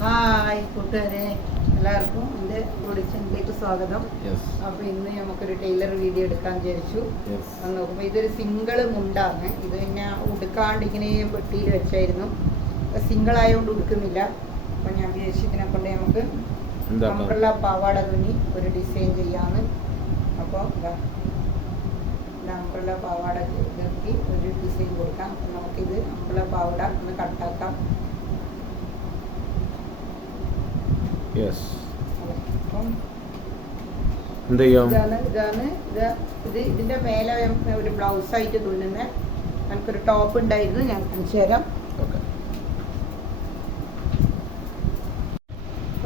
Hi കൂട്ടുകാരെ, എല്ലാവർക്കും എൻ്റെ ഓഡിഷനിലേക്ക് സ്വാഗതം. അപ്പോൾ ഇന്ന് നമുക്കൊരു ടൈലർ വീഡിയോ എടുക്കാൻ വിചാരിച്ചു. നോക്കുമ്പോൾ ഇതൊരു സിംഗിൾ മുണ്ടാണ്. ഇത് പിന്നെ ഉടുക്കാണ്ട് ഇങ്ങനെ പെട്ടിയിൽ വെച്ചായിരുന്നു. സിംഗിൾ ആയതുകൊണ്ട് ഉടുക്കുന്നില്ല. അപ്പോൾ ഞാൻ വിചാരിച്ചു ഇതിനെ കൊണ്ട് നമുക്ക് അംബ്രല്ല പാവാട തുന്നി ഒരു ഡിസൈൻ ചെയ്യാമെന്ന്. അപ്പോൾ അംബ്രല്ല പാവാട നിർത്തി ഒരു ഡിസൈൻ കൊടുക്കാം. അപ്പോൾ നമുക്കിത് അംബ്രല്ല പാവാട ഒന്ന് കട്ടാക്കാം. ഇതിന്റെ മേലെ ഒരു ബ്ലൗസായിട്ട് തുന്നുന്ന എനിക്കൊരു ടോപ്പ് ഉണ്ടായിരുന്നു, ഞാൻ കാണിച്ചു തരാം.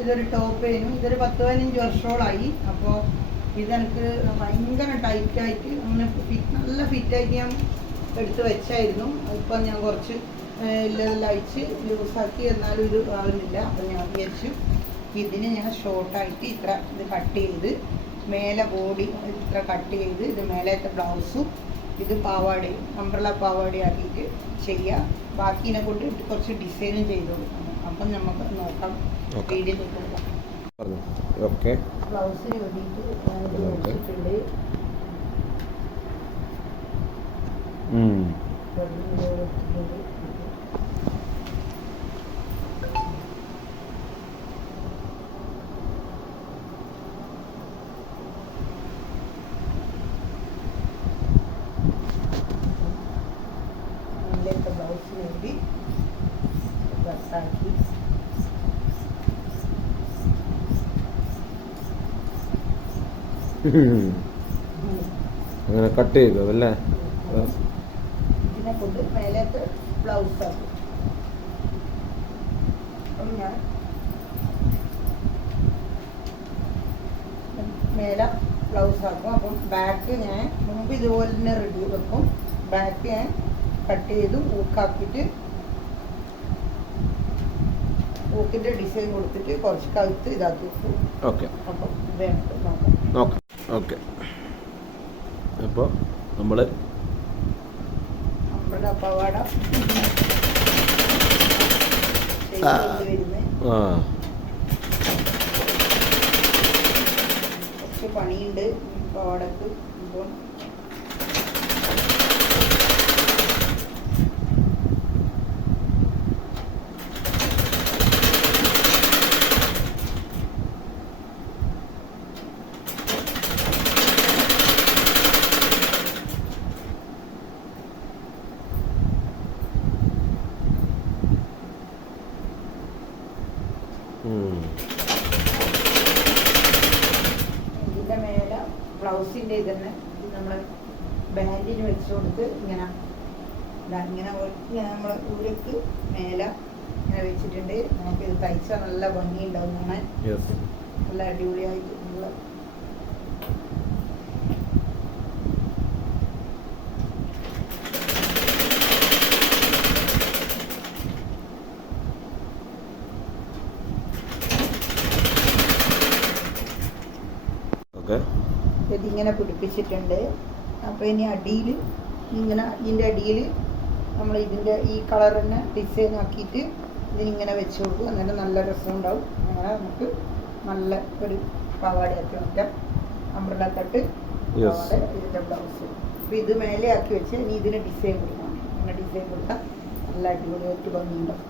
ഇതൊരു ടോപ്പ് ആയിരുന്നു. ഇതൊരു 10-15 വർഷത്തോളായി. അപ്പോൾ ഇതെനിക്ക് ഭയങ്കര ടൈറ്റായിട്ട് അങ്ങനെ നല്ല ഫിറ്റായിട്ട് ഞാൻ എടുത്ത് വെച്ചായിരുന്നു. ഇപ്പം ഞാൻ കുറച്ച് അയച്ച് ലൂസാക്കി, എന്നാലും ഇത് ആവുന്നില്ല. അപ്പം ഞാൻ വിചാരിച്ചു ഇതിന് ഞാൻ ഷോർട്ടായിട്ട് ഇത്ര ഇത് കട്ട് ചെയ്ത് മേലെ ബോഡി ഇത്ര കട്ട് ചെയ്ത് ഇത് മേലത്തെ ബ്ലൗസും ഇത് പാവാടയും അംബ്രല്ല പാവാടയും ആക്കിയിട്ട് ചെയ്യുക. ബാക്കിനെ കൊണ്ട് കുറച്ച് ഡിസൈനും ചെയ്ത് കൊടുക്കണം. അപ്പം നമുക്ക് നോക്കാം വീഡിയോയിലേക്ക് കൊടുക്കാം. ബ്ലൗസിന് വേണ്ടിയിട്ട് ഞാനിത് നോക്കിയിട്ടുണ്ട്. ബ്ലൗസിന് വേണ്ടി ഡ്രസ്സാക്കി അങ്ങനെ കട്ട് ചെയ്തു അല്ലേ? ഇതിനെ കൊണ്ട് മേലേക്ക് ബ്ലൗസ് ആക്കും. അപ്പം ഞാൻ മേലെ ബ്ലൗസ് ആക്കും. അപ്പം ബാക്ക് ഞാൻ മുമ്പ് ഇതുപോലെ തന്നെ റെഡി വെക്കും. ബാക്ക് ഞാൻ കട്ട് ചെയ്ത് ഊക്കാക്കിയിട്ട് ഊക്കിൻ്റെ ഡിസൈൻ കൊടുത്തിട്ട് കുറച്ച് കഴുത്ത് ഇതാക്കി വെക്കും. ഓക്കെ, അപ്പം നോക്കാം. ഓക്കെ. അപ്പോൾ നമ്മൾ നമ്മുടെ പവാട വരുന്നത് കുറച്ച് പണിയുണ്ട് പവാടക്ക്. ഇപ്പം ഇതിൻ്റെ മേലെ ബ്ലൗസിൻ്റെ ഇതന്നെ നമ്മൾ ബാൻഡിന് വെച്ച് കൊടുത്ത് ഇങ്ങനെ നമ്മൾ ഊരക്ക് മേലെ ഇങ്ങനെ വെച്ചിട്ടുണ്ട്. നമുക്കിത് തയ്ച്ചാൽ നല്ല ഭംഗിയുണ്ടാവുന്നതാണ്. നല്ല അടിപൊളിയായിട്ട് നമ്മൾ ഇതിങ്ങനെ പിടിപ്പിച്ചിട്ടുണ്ട്. അപ്പോൾ ഇനി അടിയിൽ ഇങ്ങനെ ഇതിൻ്റെ അടിയിൽ നമ്മൾ ഇതിൻ്റെ ഈ കളർ തന്നെ ഡിസൈൻ ആക്കിയിട്ട് ഇതിനിങ്ങനെ വെച്ച് കൊടുക്കും. അങ്ങനെ നല്ല രസമുണ്ടാവും. അങ്ങനെ നമുക്ക് നല്ല ഒരു പാവാടയാക്കി മാറ്റാം. അംബ്രല്ല കട്ട് പാവാട, ഇതിൻ്റെ ബ്ലൗസ്. അപ്പോൾ ഇത് മേലെ ആക്കി വെച്ച് ഇനി ഇതിന് ഡിസൈൻ കൊടുക്കണം. അങ്ങനെ ഡിസൈൻ കൊടുത്താൽ നല്ല അടിപൊളിയായിട്ട് ഭംഗിയുണ്ടാവും.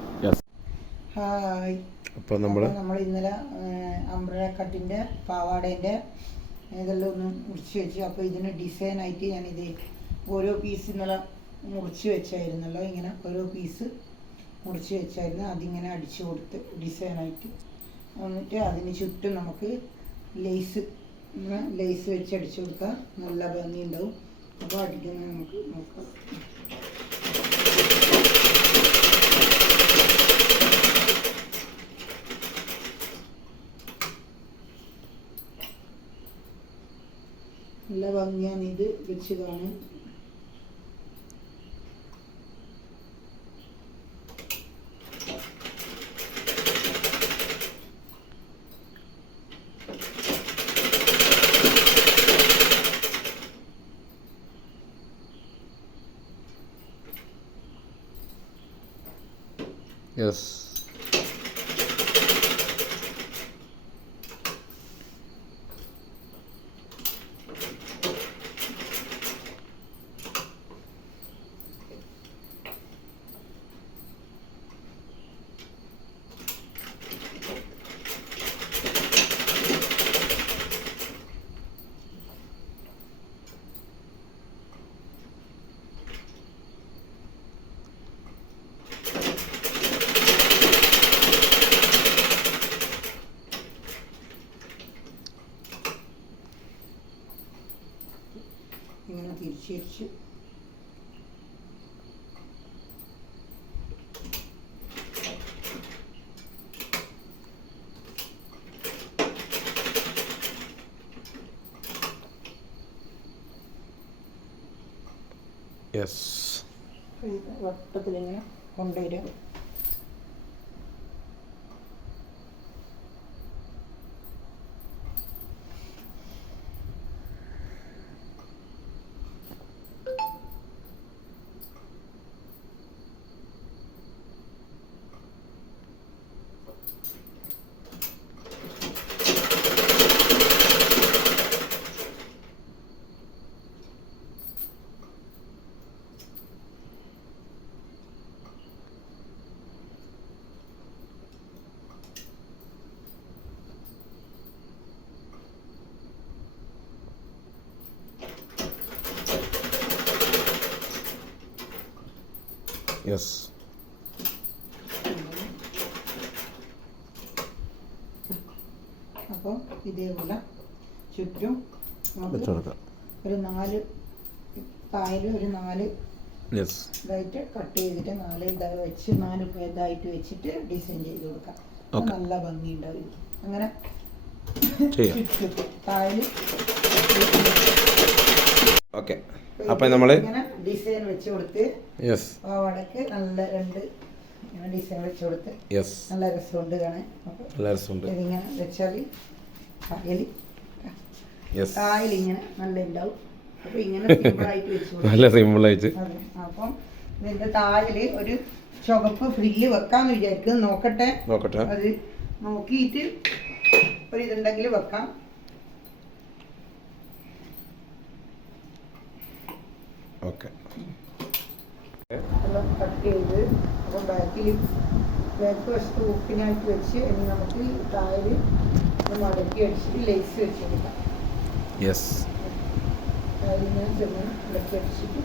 ഹായ്. അപ്പോൾ നമ്മൾ ഇന്നലെ അംബ്രല്ല കട്ടിൻ്റെ പാവാടേൻ്റെ ഇതെല്ലാം ഒന്ന് മുറിച്ച് വെച്ചു. അപ്പോൾ ഇതിന് ഡിസൈനായിട്ട് ഞാനിത് ഓരോ പീസ് ഇന്നലെ മുറിച്ച് വെച്ചായിരുന്നല്ലോ. ഇങ്ങനെ ഓരോ പീസ് മുറിച്ച് വെച്ചായിരുന്നു. അതിങ്ങനെ അടിച്ചു കൊടുത്ത് ഡിസൈനായിട്ട് എന്നിട്ട് അതിന് ചുറ്റും നമുക്ക് ലേസ് വെച്ച് അടിച്ചു കൊടുത്താൽ നല്ല ഭംഗിയുണ്ടാവും. അപ്പോൾ അടിക്കുന്നത് നമുക്ക് നോക്കാം. നല്ല ഭംഗിയാണ് ഇത് വെച്ച് കാണാൻ. Yes. വെച്ച് യെസ്. വട്ടത്തിലിങ്ങനെ കൊണ്ടുവരിക. യെസ്. അപ്പോൾ ഇതേപോലെ ചുറ്റും നമുക്ക് വെച്ചുകൊടുക്കാം. ഒരു 4 തായിൽ ഒരു 4 യെസ്. ഇതായിട്ട് കട്ട് ചെയ്തിട്ട് 4 ഇതായി വെച്ച് 4 ഇതായിട്ട് വെച്ചിട്ട് ഡിസൈൻ ചെയ്ത് കൊടുക്കാം. Okay. നല്ല ഭംഗി ഉണ്ടാവും. അങ്ങനെ ചെയ്യാം. തായിൽ ഓക്കെ. അപ്പം നമ്മൾ ഇങ്ങനെ ഡിസൈൻ വെച്ച് കൊടുത്ത് യെസ് പാവാടക്ക് നല്ല 2 ഇങ്ങനെ ഡിസൈൻ വെച്ച് കൊടുത്ത് യെസ് നല്ല രസമുണ്ട് കാണാൻ. അപ്പോൾ നല്ല രസമുണ്ട്. ഇതിങ്ങനെ വെച്ചാൽ യെസ് തായിലിങ്ങനെ നല്ല ഉണ്ടാവും. അപ്പോൾ ഇങ്ങനെ സിമ്പിളായിട്ട് വെച്ച് കൊടുക്കും. നല്ല സിമ്പിളായിട്ട്. അതെ. അപ്പം ഇതിൻ്റെ തായിൽ ഒരു ചുവപ്പ് ഫ്രില്ല് വെക്കാമെന്ന് വിചാരിക്കുന്നു. നോക്കട്ടെ. അത് നോക്കിയിട്ട് ഒരു ഇതുണ്ടെങ്കിൽ വെക്കാം. ഓക്കെ. എല്ലാം കട്ട് ചെയ്ത് അപ്പം ബാക്ക് വശത്ത് ഊക്കിനായിട്ട് വെച്ച് ഇനി നമുക്ക് ഈ തായിൽ മടക്കി അടിച്ചിട്ട് ലേസ് വെച്ച് കൊടുക്കാം. യെസ്. തായിലിങ്ങനെ ചെന്ന് മടക്കി അടിച്ചിട്ട്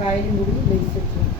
തായിലും കൂടി ലേസ് വെച്ച് കൊടുക്കാം.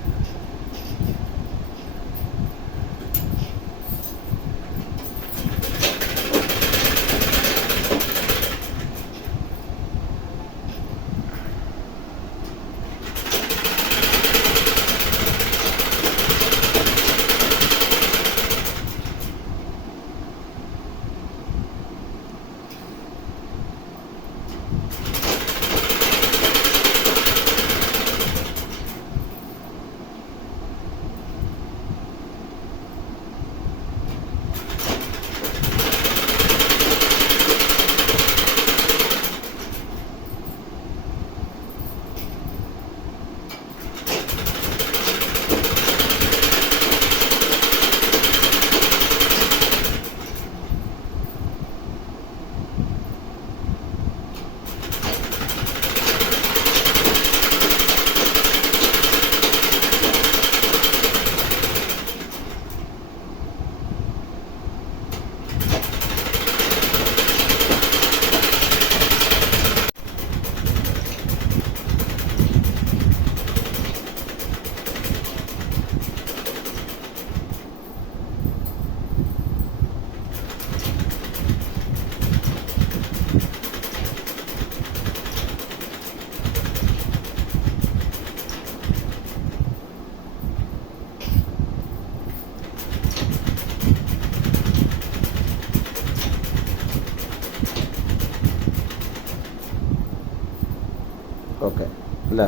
ഓക്കെ അല്ലേ?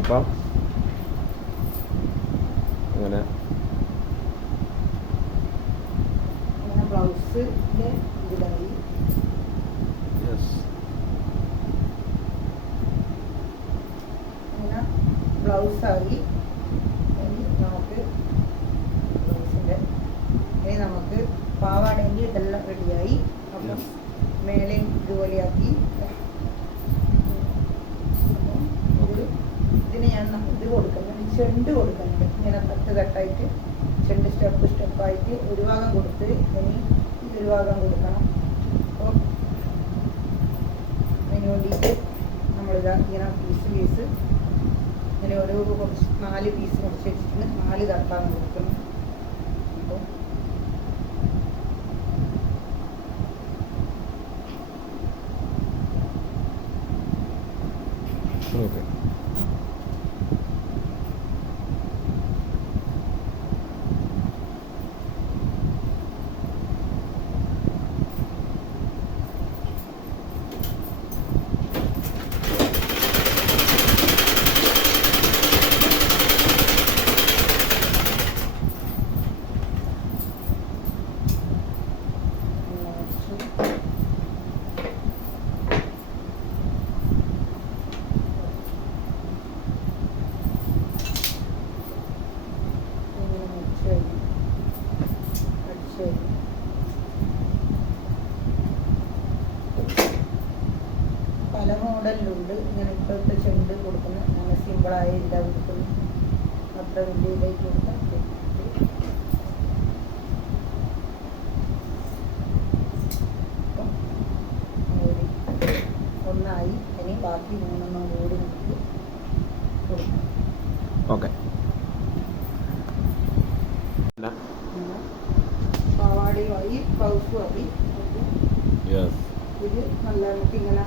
അപ്പം അങ്ങനെ ബ്ലൗസിൻ്റെ ഇതിലായി. യെസ് അങ്ങനെ ബ്ലൗസായി. ഇനി നമുക്ക് ബ്ലൗസിൻ്റെ ഇനി നമുക്ക് പാവാടേൻ്റെ ഇതെല്ലാം റെഡിയായി. അപ്പം മേലെയും ഇതുപോലെയാക്കി. ഇതിന് ഞാൻ ഇത് കൊടുക്കുന്നുണ്ട്, ചെണ്ട് കൊടുക്കുന്നുണ്ട്. ഇങ്ങനെ തട്ടായിട്ട് ചെണ്ട് സ്റ്റെപ്പായിട്ട് ഒരു ഭാഗം കൊടുത്ത് ഇനി ഇതൊരു ഭാഗം കൊടുക്കണം. അപ്പോൾ അതിന് വേണ്ടിയിട്ട് നമ്മളിതാ ഇങ്ങനെ പീസ് ഇങ്ങനെ ഓരോ കുറച്ച് 4 പീസ് കുറച്ച് വെച്ചിട്ട് 4 തട്ടാണ് കൊടുക്കണം. അപ്പോൾ ഇങ്ങനെ ഇപ്പോഴത്തെ ചെണ്ട് കൊടുക്കുന്ന അങ്ങനെ സിമ്പിളായ ഇതാ കൊടുക്കുന്നു. അത്ര വലിയ ഇതായിട്ട് കൊടുക്കാം. ഒന്നായി. ഇനി ബാക്കി 3 കൂടി നമുക്ക് കൊടുക്കാം. ഓക്കെ. പാവാടയുമായി ബ്ലൗസും ആയി. യെസ്. ഇത് നല്ല നമുക്കിങ്ങനെ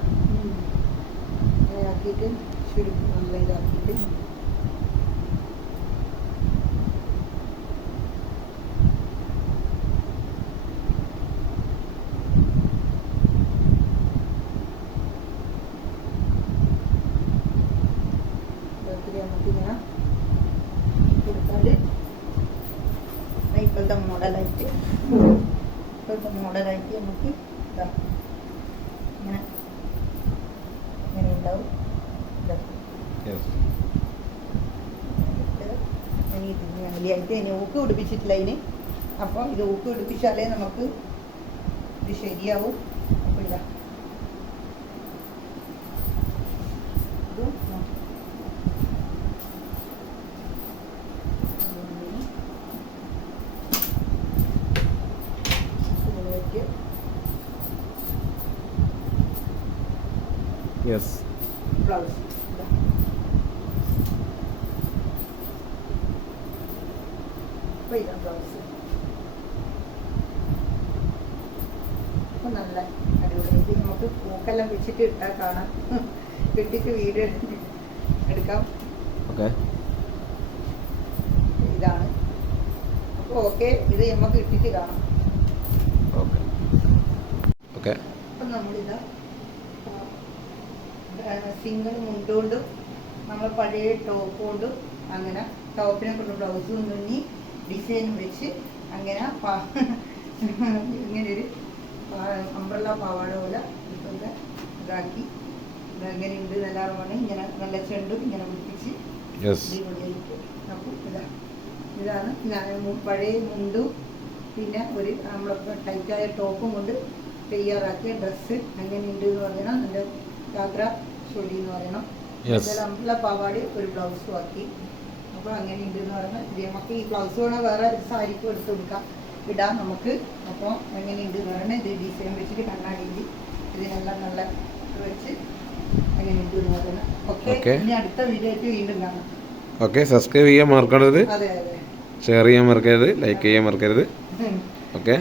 ആക്കിയിട്ട് ചുരുക്കി നല്ല ഇതാക്കിയിട്ട് നമുക്കിങ്ങനെ കൊടുത്താൽ ഇപ്പോഴത്തെ മോഡലായിട്ട് നമുക്ക് ഇതാ ഇങ്ങനെ ഇങ്ങനെ ഉണ്ടാവും. അലിയായിട്ട് ഇനി ഊക്ക് പിടിപ്പിച്ചിട്ടില്ല അതിന്. അപ്പോൾ ഇത് ഊക്ക് പിടിപ്പിച്ചാലേ നമുക്ക് ഇത് ശരിയാവും. അപ്പോൾ ഇതാ ഇത് യെസ്. ബ്ലൗസ് അപ്പോൾ ഇതാ ബ്ലൗസ്. അപ്പോൾ നല്ല അടിപൊളി. നമുക്ക് പൂക്കെല്ലാം വെച്ചിട്ട് ഇട്ടാൽ കാണാം. ഇട്ടിട്ട് വീഡിയോ എടുക്കാം. ഓക്കെ. ഇതാണ്. അപ്പോൾ ഓക്കെ, ഇത് നമുക്ക് ഇട്ടിട്ട് കാണാം. ഓക്കെ. ഓക്കെ. അപ്പം നമ്മളിതാ സിംഗിൾ മുണ്ടുകൊണ്ടും നമ്മൾ പഴയ ടോപ്പ് കൊണ്ടും അങ്ങനെ ടോപ്പിനെ കൊണ്ട് ബ്ലൗസും തുന്നി ഡിസൈൻ വെച്ച് അങ്ങനെ ഇങ്ങനൊരു അംബ്രല്ല പാവാട പോലെ ഇതൊക്കെ ഇതാക്കി ഇതെങ്ങനെ ഉണ്ട് എല്ലാവരും ഇങ്ങനെ നല്ല ചെണ്ടും ഇങ്ങനെ പിടിപ്പിച്ച് അടിപൊളിയായിട്ട്. അപ്പോൾ ഇതാണ് ഞാൻ പഴയ മുണ്ടും പിന്നെ ഒരു നമ്മളെ ടൈറ്റായ ടോപ്പും കൊണ്ട് തയ്യാറാക്കിയ ഡ്രസ്സ് അങ്ങനെയുണ്ട് എന്ന് പറഞ്ഞാൽ നല്ല യാത്ര ചൊല്ലി എന്ന് പറയണം. അംബ്രല്ല പാവാടി ഒരു ബ്ലൗസും ആക്കി. അപ്പോൾ അങ്ങനെ ഉണ്ട് എന്ന് പറഞ്ഞാൽ ഇത് നമുക്ക് ഈ ബ്ലൗസ് വേണം വേറെ സാരിക്കും എടുത്ത് കൊടുക്കാം, ഇടാം നമുക്ക്. അപ്പോൾ അങ്ങനെ ഉണ്ട് എന്ന് പറഞ്ഞാൽ ഇത് ഡിസൈൻ വെച്ചിട്ട് കണ്ണാടിയിൽ ഇതിനെല്ലാം നല്ല വെച്ച് അങ്ങനെ ഉണ്ട് എന്ന് പറയുന്നത്. ഓക്കെ. ഇനി അടുത്ത വീഡിയോ ആയിട്ട് വീണ്ടും കാണാം. ഓക്കെ. സബ്സ്ക്രൈബ് ചെയ്യാൻ മറക്കരുത്. അതെ അതെ. ഷെയർ ചെയ്യാൻ മറക്കരുത്. ലൈക്ക് ചെയ്യാൻ മറക്കരുത്. ഓക്കെ.